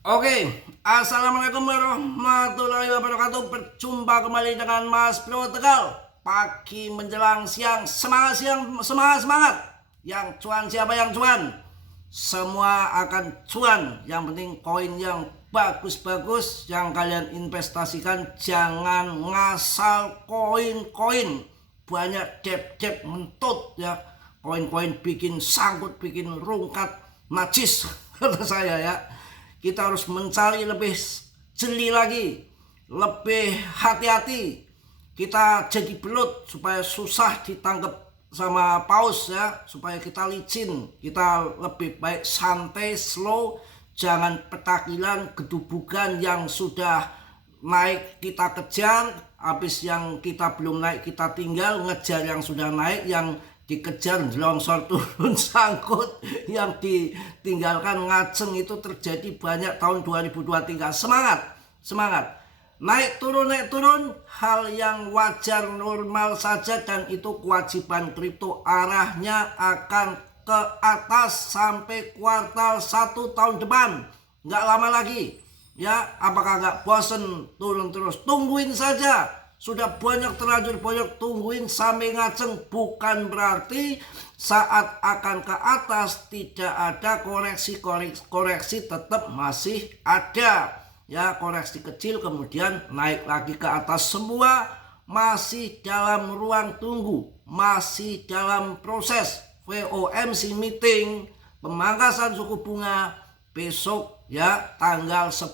Oke, assalamualaikum warahmatullahi wabarakatuh. Berjumpa kembali dengan Mas Bro Tegal. Pagi menjelang siang, semangat semangat. Yang cuan siapa yang cuan? Semua akan cuan. Yang penting koin yang bagus-bagus yang kalian investasikan, jangan ngasal koin-koin. Banyak dep-dep mentut ya. Koin-koin bikin sangkut, bikin rungkat, najis kata saya ya. Kita harus mencari lebih jeli lagi, lebih hati-hati. Kita jadi belut supaya susah ditangkap sama paus ya, supaya kita licin. Kita lebih baik santai, slow, jangan petakilan, gedubugan. Yang sudah naik kita kejar, habis yang kita belum naik kita tinggal, ngejar yang sudah naik, yang dikejar longsor turun sangkut, yang ditinggalkan ngaceng. Itu terjadi banyak tahun 2023. Semangat naik turun hal yang wajar, normal saja, dan itu kewajiban kripto. Arahnya akan ke atas sampai kuartal 1 tahun depan, nggak lama lagi ya. Apakah nggak bosen turun terus? Tungguin saja. Sudah terlanjur banyak, tungguin sampai ngaceng. Bukan berarti saat akan ke atas tidak ada koreksi tetap masih ada ya. Koreksi kecil kemudian naik lagi ke atas. Semua masih dalam ruang tunggu, masih dalam proses. FOMC meeting, pemangkasan suku bunga besok ya, tanggal 10.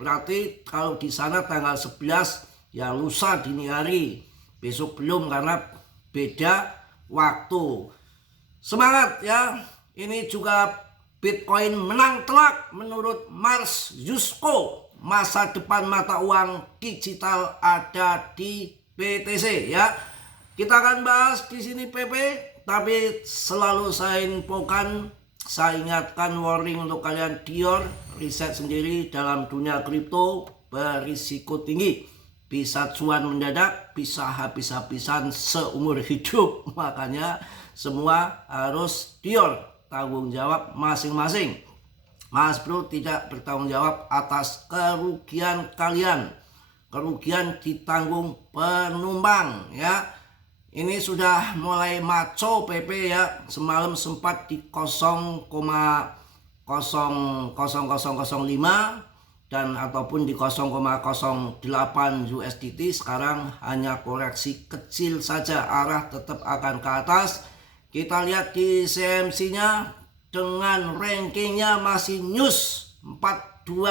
Berarti kalau di sana tanggal 11 ya, lusa dini hari. Besok belum karena beda waktu. Semangat ya. Ini juga Bitcoin menang telak menurut Mars Yusko. Masa depan mata uang digital ada di BTC ya. Kita akan bahas di sini PP, tapi selalu saya infokan, saya ingatkan, warning untuk kalian, Dior riset sendiri dalam dunia kripto berisiko tinggi. Bisa cuan mendadak, bisa habis-habisan seumur hidup. Makanya semua harus Dior, tanggung jawab masing-masing. Mas Bro tidak bertanggung jawab atas kerugian kalian. Kerugian ditanggung penumpang ya. Ini sudah mulai maco PP ya. Semalam sempat di 0,00005 dan ataupun di 0,08 USDT. Sekarang hanya koreksi kecil saja, arah tetap akan ke atas. Kita lihat di CMC nya dengan rankingnya masih news 42,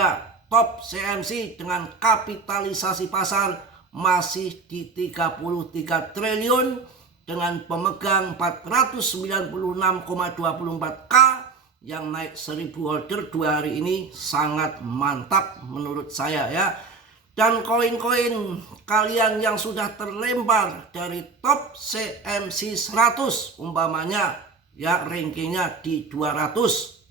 top CMC dengan kapitalisasi pasar masih di 33 triliun dengan pemegang 496,24K yang naik 1000 order 2 hari ini. Sangat mantap menurut saya ya. Dan koin-koin kalian yang sudah terlempar dari top CMC 100 umpamanya ya, rankingnya di 200,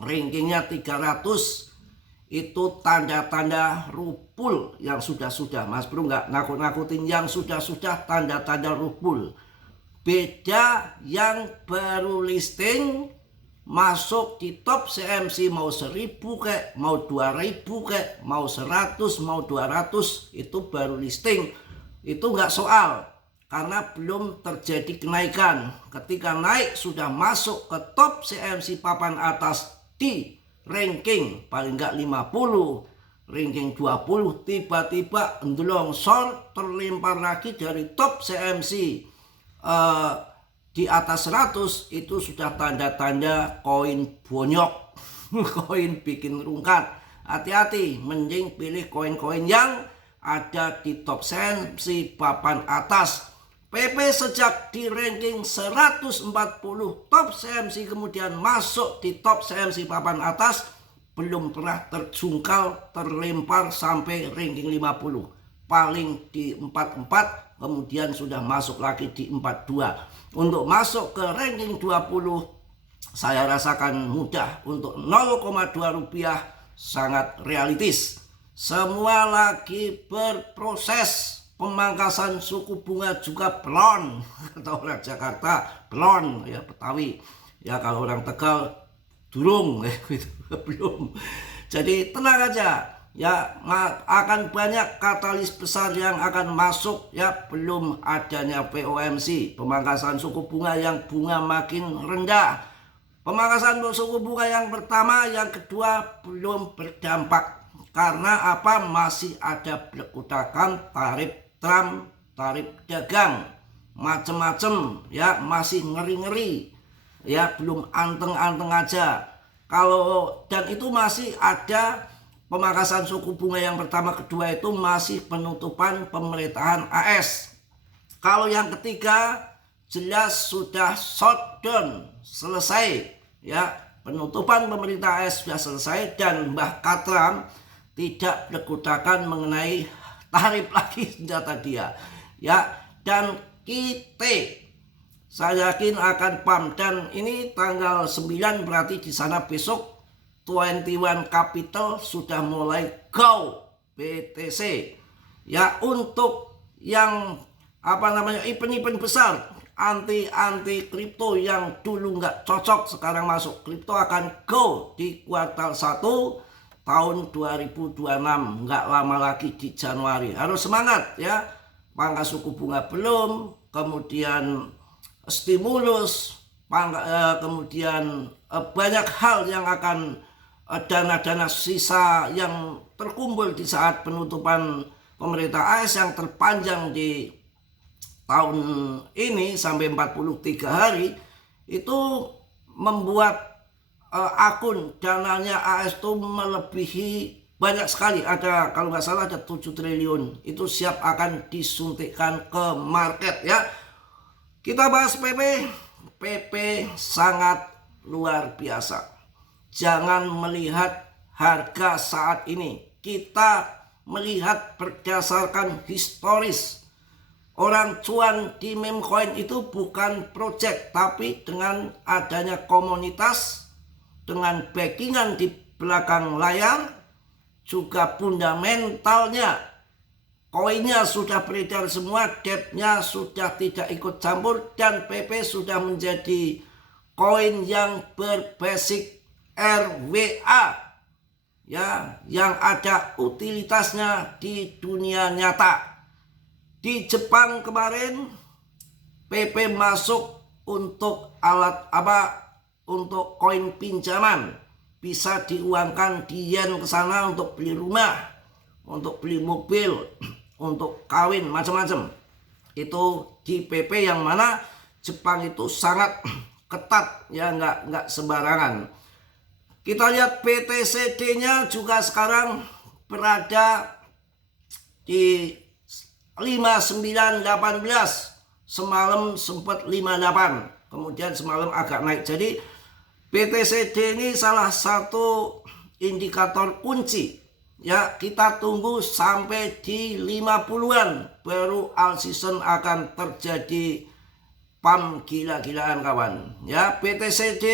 rankingnya 300, itu tanda-tanda rupul yang sudah-sudah. Mas Bro nggak nakut-nakutin yang sudah-sudah, tanda-tanda rupul. Beda yang baru listing masuk di top CMC, mau 1000 kek, mau 2000 kek, mau 100, mau 200, itu baru listing. Itu nggak soal, karena belum terjadi kenaikan. Ketika naik sudah masuk ke top CMC papan atas di ranking paling nggak 50, ranking 20, tiba-tiba longsor terlempar lagi dari top CMC di atas 100, itu sudah tanda-tanda koin bonyok. Koin bikin rungkat. Hati-hati, mending pilih koin-koin yang ada di top CMC papan atas. PP sejak di ranking 140 top CMC kemudian masuk di top CMC papan atas, belum pernah terjungkal terlempar sampai ranking 50. Paling di 44, kemudian sudah masuk lagi di 42. Untuk masuk ke ranking 20 saya rasakan mudah. Untuk 0,2 rupiah sangat realistis. Semua lagi berproses. Pemangkasan suku bunga juga belum. Kata orang Jakarta belum ya, Betawi ya. Kalau orang Tegal durung gitu. Belum. Jadi tenang aja ya, akan banyak katalis besar yang akan masuk ya, belum adanya POMC, pemangkasan suku bunga yang bunga makin rendah. Pemangkasan suku bunga yang pertama, yang kedua belum berdampak. Karena apa? Masih ada belekutakan tarif Trump, tarif dagang, macem-macem ya, masih ngeri-ngeri ya, belum anteng-anteng aja. Dan itu masih ada pemangkasan suku bunga yang pertama, kedua itu masih penutupan pemerintahan AS. Kalau yang ketiga jelas sudah shutdown, selesai ya, penutupan pemerintah AS sudah selesai, dan Mbah Katram tidak berkutakan mengenai tarif lagi senjata dia ya. Dan kita, saya yakin akan pump, dan ini tanggal 9 berarti di sana besok 21 Capital sudah mulai go BTC ya, untuk yang event-event besar anti kripto yang dulu nggak cocok sekarang masuk kripto akan go di kuartal 1 tahun 2026, nggak lama lagi di Januari. Harus semangat ya, pangkas suku bunga belum, kemudian stimulus, kemudian banyak hal yang akan dana-dana sisa yang terkumpul di saat penutupan pemerintah AS yang terpanjang di tahun ini sampai 43 hari, itu membuat akun dananya AS itu melebihi banyak sekali. Ada, kalau nggak salah ada 7 triliun itu siap akan disuntikkan ke market ya. Kita bahas PP sangat luar biasa. Jangan melihat harga saat ini, kita melihat berdasarkan historis. Orang cuan di meme coin itu bukan project, tapi dengan adanya komunitas, dengan backingan di belakang layar, juga fundamentalnya, koinnya sudah beredar semua, debtnya sudah tidak ikut campur, dan PP sudah menjadi koin yang berbasis RWA ya, yang ada utilitasnya di dunia nyata. Di Jepang kemarin PP masuk untuk untuk koin pinjaman, bisa diuangkan di yen ke sana untuk beli rumah, untuk beli mobil, untuk kawin, macam-macam. Itu di PP, yang mana Jepang itu sangat ketat ya, nggak sembarangan. Kita lihat BTCD-nya juga sekarang berada di 5918. Semalam sempat 58, kemudian semalam agak naik. Jadi BTCD ini salah satu indikator kunci ya. Kita tunggu sampai di 50-an baru all season akan terjadi pump gila-gilaan kawan ya. BTCD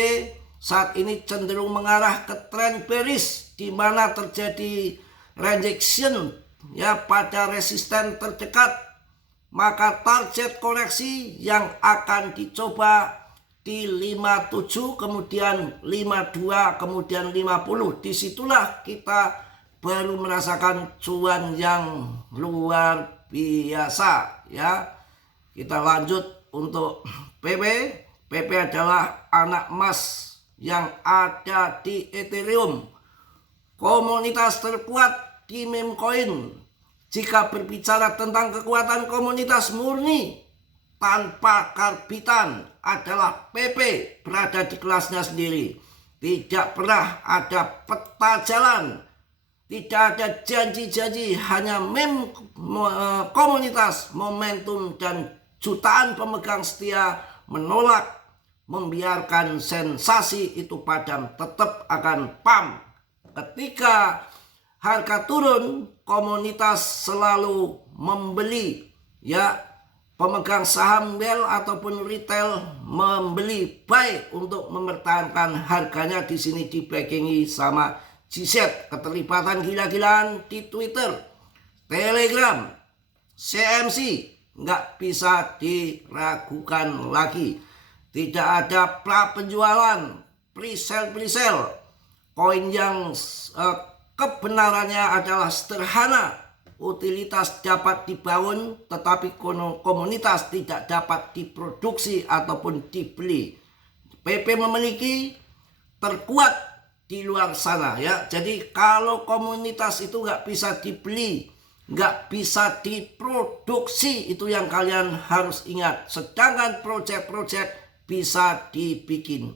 saat ini cenderung mengarah ke trend bearish, di mana terjadi rejection ya pada resisten terdekat. Maka target koreksi yang akan dicoba di 57, kemudian 52, kemudian 50. Disitulah kita baru merasakan cuan yang luar biasa ya. Kita lanjut untuk PP. PP adalah anak emas yang ada di Ethereum, komunitas terkuat di meme coin. Jika berbicara tentang kekuatan komunitas murni tanpa karbitan adalah PP, berada di kelasnya sendiri. Tidak pernah ada peta jalan, tidak ada janji-janji, hanya meme komunitas, momentum, dan jutaan pemegang setia menolak, membiarkan sensasi itu padam, tetap akan pump. Ketika harga turun, komunitas selalu membeli ya. Pemegang saham well ataupun retail membeli buy untuk mempertahankan harganya. Di sini dibackingi sama GZ. Keterlibatan gila-gilaan di Twitter, Telegram, CMC nggak bisa diragukan lagi. Tidak ada pra penjualan, pre-sale. Koin yang kebenarannya adalah sederhana. Utilitas dapat dibangun, tetapi komunitas tidak dapat diproduksi ataupun dibeli. PP memiliki terkuat di luar sana ya. Jadi kalau komunitas itu nggak bisa dibeli, nggak bisa diproduksi, itu yang kalian harus ingat. Sedangkan proyek-proyek bisa dibikin.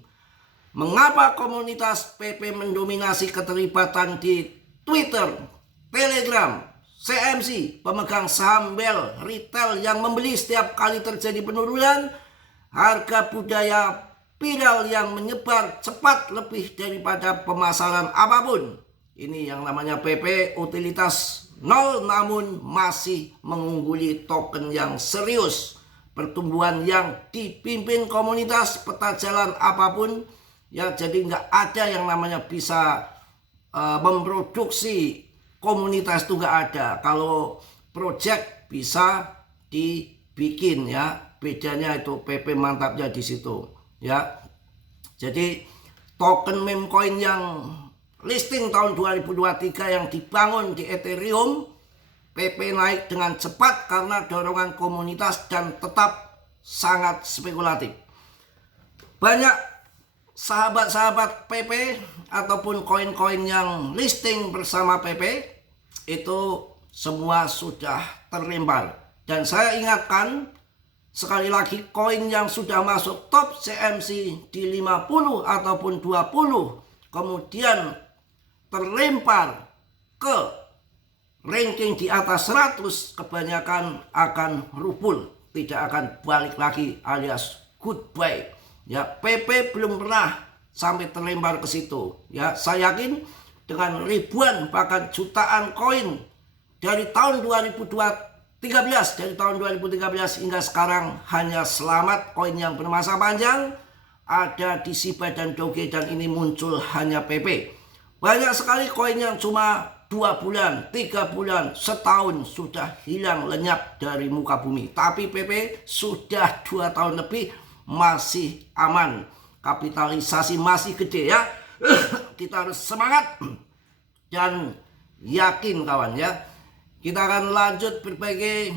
Mengapa komunitas PP mendominasi keterlibatan di Twitter, Telegram, CMC, pemegang saham Bell, retail yang membeli setiap kali terjadi penurunan, harga budaya viral yang menyebar cepat lebih daripada pemasaran apapun. Ini yang namanya PP utilitas nol namun masih mengungguli token yang serius. Pertumbuhan yang dipimpin komunitas peta jalan apapun ya, jadi nggak ada yang namanya bisa memproduksi komunitas itu nggak ada. Kalau project bisa dibikin ya, bedanya itu PP mantapnya di situ ya. Jadi token meme coin yang listing tahun 2023 yang dibangun di Ethereum, PP naik dengan cepat karena dorongan komunitas dan tetap sangat spekulatif. Banyak sahabat-sahabat PP ataupun koin-koin yang listing bersama PP itu semua sudah terlempar. Dan saya ingatkan sekali lagi, koin yang sudah masuk top CMC di 50 ataupun 20 kemudian terlempar ke ranking di atas 100, kebanyakan akan rubul, tidak akan balik lagi alias goodbye. Ya, PP belum pernah sampai terlempar ke situ. Ya, saya yakin dengan ribuan bahkan jutaan koin dari tahun 2013 hingga sekarang, hanya selamat koin yang bermasa panjang ada di Shiba dan Doge, dan ini muncul hanya PP. Banyak sekali koin yang cuma 2 bulan, 3 bulan, setahun sudah hilang lenyap dari muka bumi. Tapi PP sudah 2 tahun lebih masih aman, kapitalisasi masih gede ya. Kita harus semangat dan yakin kawan ya. Kita akan lanjut berbagai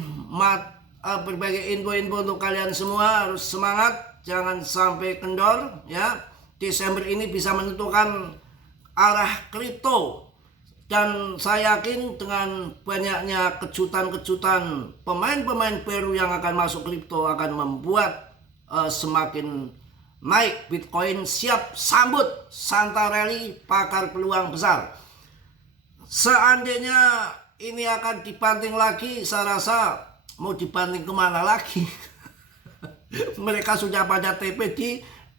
info-info untuk kalian semua. Harus semangat, jangan sampai kendor ya. Desember ini bisa menentukan arah kripto, dan saya yakin dengan banyaknya kejutan-kejutan pemain-pemain baru yang akan masuk kripto akan membuat semakin naik. Bitcoin siap sambut Santarelli, pakar peluang besar. Seandainya ini akan dibanting lagi, saya rasa mau dibanting kemana lagi? Mereka sudah pada TP di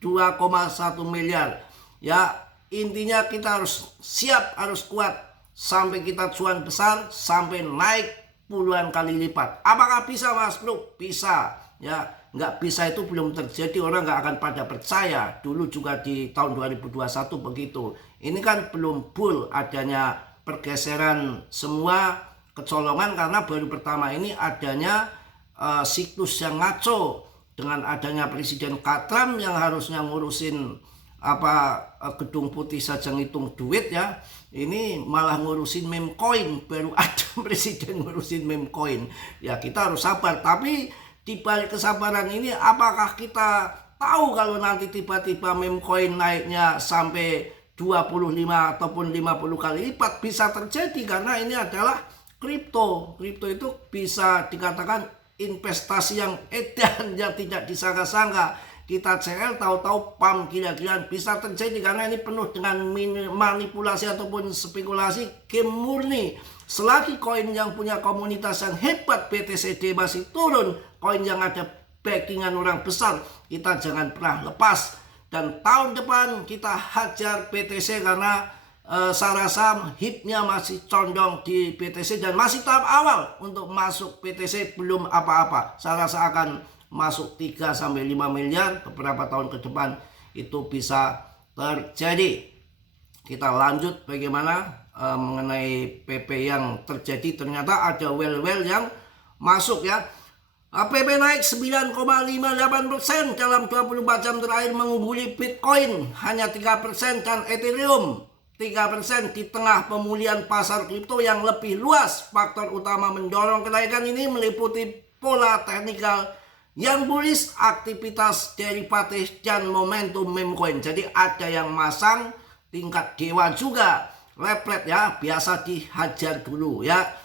2,1 miliar. Ya, intinya kita harus siap, harus kuat sampai kita cuan besar, sampai naik puluhan kali lipat. Apakah bisa Mas Bro? Bisa. Ya, nggak bisa itu belum terjadi, orang nggak akan pada percaya. Dulu juga di tahun 2021 begitu. Ini kan belum full adanya pergeseran semua kecolongan, karena baru pertama ini adanya siklus yang ngaco dengan adanya Presiden Katram yang harusnya ngurusin gedung putih saja ngitung duit ya. Ini malah ngurusin meme coin, baru ada presiden ngurusin meme coin. Ya, kita harus sabar, tapi di balik kesabaran ini apakah kita tahu kalau nanti tiba-tiba meme coin naiknya sampai 25 ataupun 50 kali lipat? Bisa terjadi karena ini adalah kripto. Kripto itu bisa dikatakan investasi yang edan, yang tidak disangka-sangka. Kita CL tahu-tahu pam gila-gilaan, bisa terjadi karena ini penuh dengan manipulasi ataupun spekulasi, game murni. Selagi koin yang punya komunitas yang hebat BTCD masih turun, koin yang ada backingan orang besar, kita jangan pernah lepas. Dan tahun depan kita hajar BTC karena saya rasa hipnya masih condong di BTC dan masih tahap awal untuk masuk BTC, belum apa-apa. Saya rasa akan masuk 3-5 miliar beberapa tahun ke depan, itu bisa terjadi. Kita lanjut bagaimana mengenai PP yang terjadi. Ternyata ada well yang masuk ya. PP naik 9,58% dalam 24 jam terakhir, mengungguli Bitcoin hanya 3% dan Ethereum 3% di tengah pemulihan pasar kripto yang lebih luas. Faktor utama mendorong kenaikan ini meliputi pola teknikal yang bullish, aktivitas derivatif, dan momentum meme coin. Jadi ada yang masang tingkat dewa juga. Leplet ya, biasa dihajar dulu ya.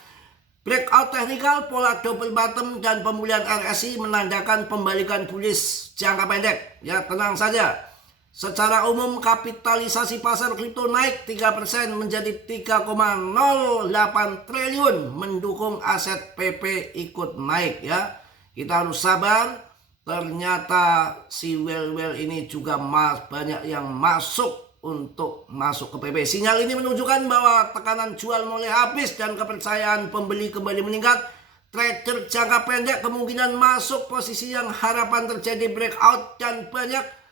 Breakout teknikal, pola double bottom, dan pemulihan RSI menandakan pembalikan bullish jangka pendek. Ya, tenang saja. Secara umum kapitalisasi pasar kripto naik 3% menjadi 3,08 triliun, mendukung aset PP ikut naik ya. Kita harus sabar, ternyata si well ini juga banyak yang masuk untuk masuk ke PP. Sinyal ini menunjukkan bahwa tekanan jual mulai habis dan kepercayaan pembeli kembali meningkat. Trader jangka pendek kemungkinan masuk posisi yang harapan terjadi breakout, dan banyak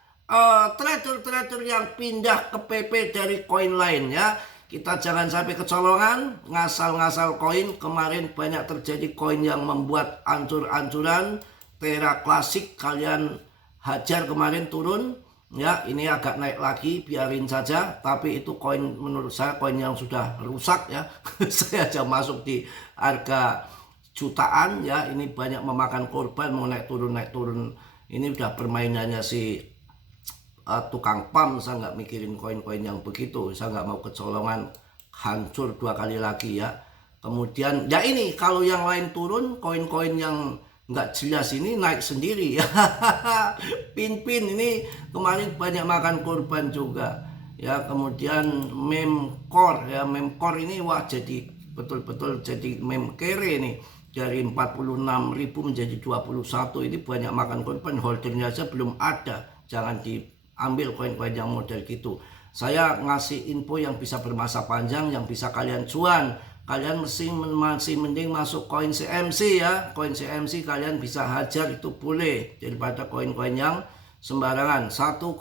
trader-trader yang pindah ke PP dari koin lain ya. Kita jangan sampai kecolongan ngasal-ngasal koin. Kemarin banyak terjadi koin yang membuat ancur-ancuran. Terra klasik kalian hajar kemarin turun ya, ini agak naik lagi, biarin saja. Tapi itu koin menurut saya koin yang sudah rusak ya. Saya aja masuk di harga jutaan ya, ini banyak memakan korban, mau naik turun. Ini udah permainannya si tukang pam. Saya nggak mikirin koin-koin yang begitu, saya nggak mau kecolongan hancur 2 kali lagi ya. Kemudian ya ini kalau yang lain turun, koin-koin yang nggak jelas ini naik sendiri ya. Pin ini kemarin banyak makan korban juga ya. Kemudian meme core ya, meme core ini wah jadi betul-betul jadi meme kere nih, dari 46.000 menjadi 21. Ini banyak makan korban, holdernya aja belum ada. Jangan diambil koin-koin yang model gitu. Saya ngasih info yang bisa bermasa panjang, yang bisa kalian cuan. Kalian masih mending masuk koin CMC ya. Koin CMC kalian bisa hajar, itu boleh, daripada koin-koin yang sembarangan. 1,5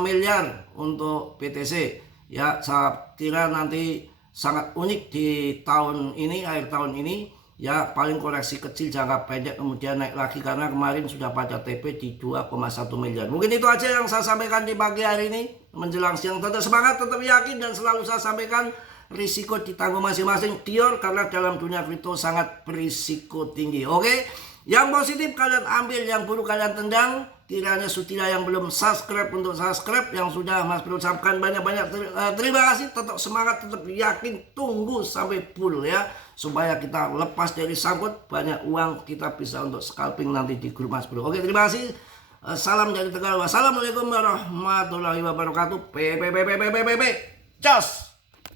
miliar untuk BTC ya. Saya kira nanti sangat unik di tahun ini, akhir tahun ini ya. Paling koreksi kecil jangka pendek, kemudian naik lagi karena kemarin sudah pada TP di 2,1 miliar. Mungkin itu aja yang saya sampaikan di pagi hari ini menjelang siang. Tetap semangat, tetap yakin, dan selalu saya sampaikan risiko ditanggung masing-masing Dior, karena dalam dunia kripto sangat berisiko tinggi. Oke, yang positif kalian ambil, yang buruk kalian tendang. Kiranya Sudira yang belum subscribe untuk subscribe, yang sudah Mas Bro ucapkan banyak-banyak terima kasih. Tetap semangat, tetap yakin, tunggu sampai full ya, supaya kita lepas dari sangkut, banyak uang kita bisa untuk scalping nanti di grup Mas Bro. Oke, terima kasih. Salam dari Tegal. Wassalamualaikum warahmatullahi wabarakatuh. Jos.